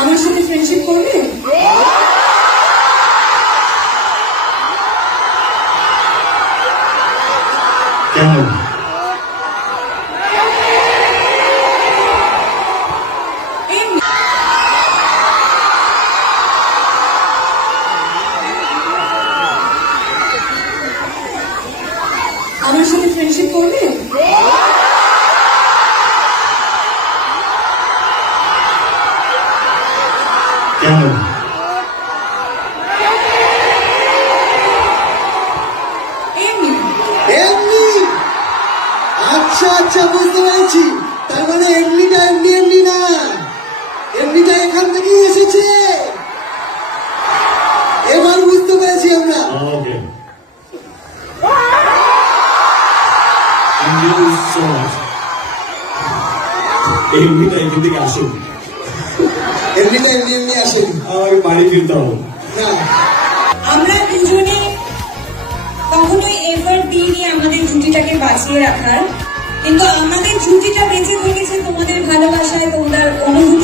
আমার সাথে ফ্রেন্ডশিপ করবে? কেমন? আমার সাথে ফ্রেন্ডশিপ করবে? কেমন? এমনি। এমনি? আচ্ছা আচ্ছা, বুঝতে পেরেছি। তার মানে এমনিটা এমনি এমনি না, এমনিটা এখান থেকেই এসেছে। এবার বুঝতে পেরেছি আমরা। ওকে, থ্যাংক ইউ সো মাচ। এমনিটা এখান থেকে আসুন, এমনিটা এমনি এমনি আসেনি। আমাকে বাড়ি ফিরতে হবে। না, আমরা দুজনে কখনোই এফর্ট দিইনি আমাদের জুটিটাকে বাঁচিয়ে রাখার, কিন্তু আমাদের জুটিটা বেঁচে থেকেছে তোমাদের ভালোবাসায়, তোমাদের অনুভূতি